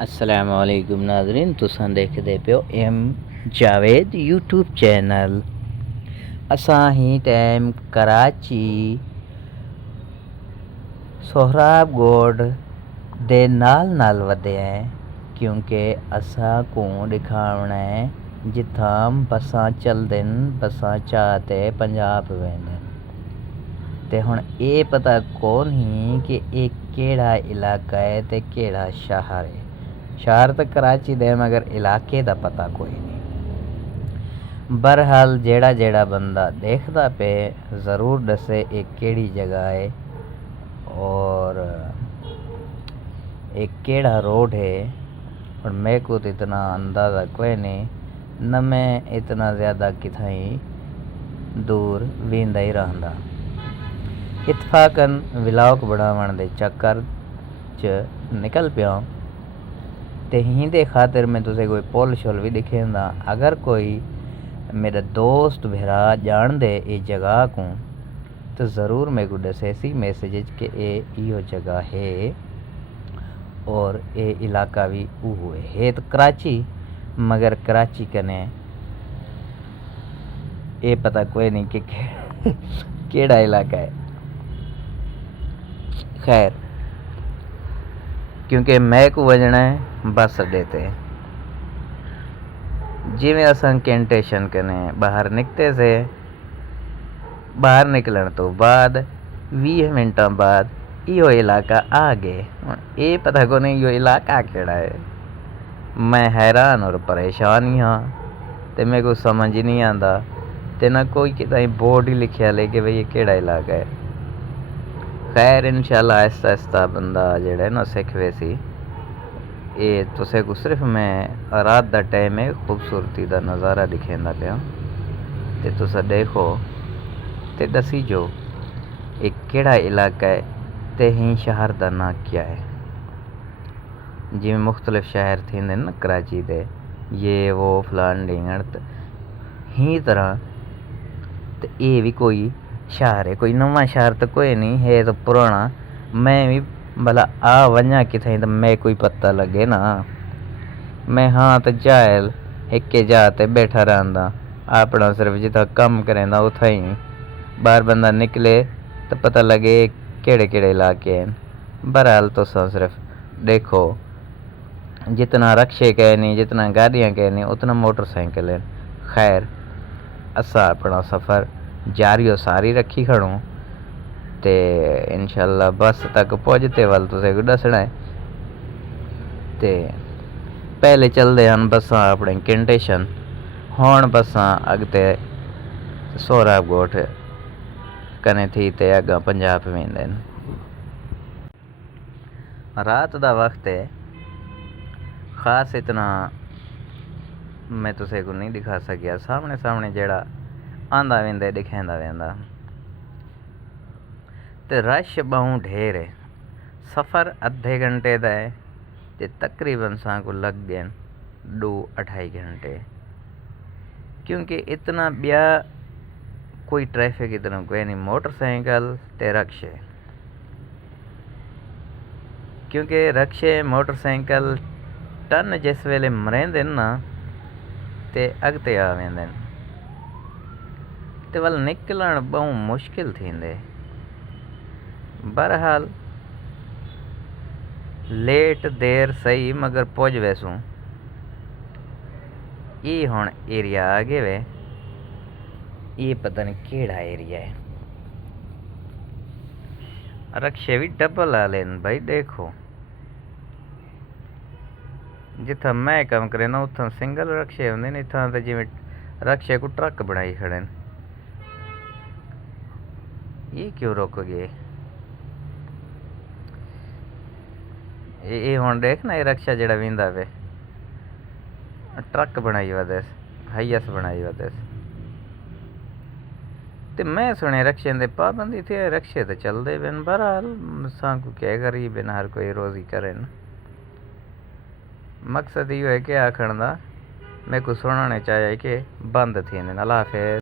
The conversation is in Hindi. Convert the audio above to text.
अस्सलामुअलैकुम नाज़रीन, तुसां देखदे पियो एम जावेद यूट्यूब चैनल। असां ही टाइम कराची सोहराब गोड दे नाल वधे हैं, क्योंकि असां को दिखावना है जिथां बसां चलदन, बसां चाह ते पंजाब वेंदन। ते हुण ये पता कौन ही कि ये केड़ा इलाका है ते केड़ा शहर है। शहर तो कराची दे, मगर इलाके दा पता कोई नहीं। बहरहाल जेड़ा जेड़ा बंदा देखदा पे ज़रूर दसे एक केड़ी जगह है और एक केड़ा रोड है। और मेरे को तो इतना अंदाज़ा कोई नहीं, न मैं इतना ज़्यादा किथाई दूर वेंदा ही रहंदा। इत्फाकन व्लॉग बनावण दे चक्कर च निकल पिया ते हिंदे खातिर मैं तुसे कोई पुल शुल भी दिखेंदा। अगर कोई मेरा दोस्त भरा जान दे ये जगह को तो ज़रूर मेरे को दसेसी मैसेज कि यो जगह है और ये इलाका भी वो है तो कराची, मगर कराची कने ये पता कोई नहीं कि केड़ा इलाका है। खैर, क्योंकि मैं को वजना है बस अड्डे ते। जिमें असां कैंटेशन कने बाहर निकते से, बाहर निकलन तो बाद 20 मिनटा बाद यो इलाका आ गए। ये पता को नहीं यो इलाका केड़ा है। मैं हैरान और परेशान ही हाँ, ते मेरे को समझ ही नहीं आता ते ना कोई किता बोर्ड ही लिखिया ले कि भाई ये केड़ा इलाका है। खैर, इंशाल्लाह आहिस्ता आहिस्ता बंदा जेड़ा है ना सीख वैसी। ये तुसे को सिर्फ मैं रात दा टाइम है खूबसूरती दा नज़ारा दिखेंदा पिया ते तुसा देखो ते दसी जो एक केड़ा इलाका है ते ही शहर दा ना क्या है। जिमें मुख्तलिफ शहर थींदे ना कराची दे, ये वो फलान ढींगण ही तरह ते ये भी कोई शहर है। कोई नवा शहर तो कोई नहीं है, तो पुराना। मैं भी भला आ वञा किथे तो मैं कोई पता लगे ना। मैं हाँ तो जायल हिके जाते बैठा रहंदा अपना, सिर्फ जिथा कम करेंदा उथा ही। बाहर बंदा निकले तो पता लगे केड़े केड़े इलाके हैं। बहरहाल तो सिर्फ देखो, जितना रक्शे कहनी, जितना गाड़ियाँ कहनी, उतना मोटरसाइकिल है। खैर, असा अपना सफ़र जारी सारी रखी खड़ूँ ते इंशाल्लाह बस तक पहुँचते वाल तुसे को दसना है। ते पहले चलते हैं बसा अपने कैंटेशन, हुण बसा अगते सोहराब गोठ कने थी ते अगा पंजाब वेंदे। रात दा वक्त है, खास इतना मैं तुसे को नहीं दिखा सकिया। सामने सामने जेड़ा आंदा वेंदे दिखेंदा वेंदा ते रश बहु ढेर है। सफ़र अद्धे घंटे दा है ते तकरीबन सा को लग गए 2-2.5 घंटे, क्योंकि इतना ब्या कोई ट्रैफिक इतना कोई नहीं। मोटरसाइकिल ते रक्शे, क्योंकि रक्शे मोटरसाइकिल टन जिस वेले मरेंदे ना ते अगते आ वेंदे ते वल निकलण बहु मुश्किल थींदे। बहरहाल लेट देर सही, मगर पुज वैसूं। ये हुण एरिया आगे वे, ये पता नहीं केड़ा एरिया है। रक्शे भी डबल आले भाई। देखो, जिथा मैं काम करे ना उथा सिंगल रक्शे होंदे ने, इथा तो जिमें रक्शे को ट्रक बनाई खड़े। ये क्यों रुक गए? ये हुण देख ना, ये रक्षा जेड़ा वेंदा वे ट्रक बनाई वदेस, हाईएस बनाई वदेस। ते मैं सुने रक्शे दे पाबंदी थी, रक्शे तो चलदे बिन। बहरहाल साकू क्या गरीब बिन, हर कोई रोजी करे न। मकसद यो है कि आखण दा मेरे को सुनने चाहिए कि बंद थी। अल्लाह हाफिज़।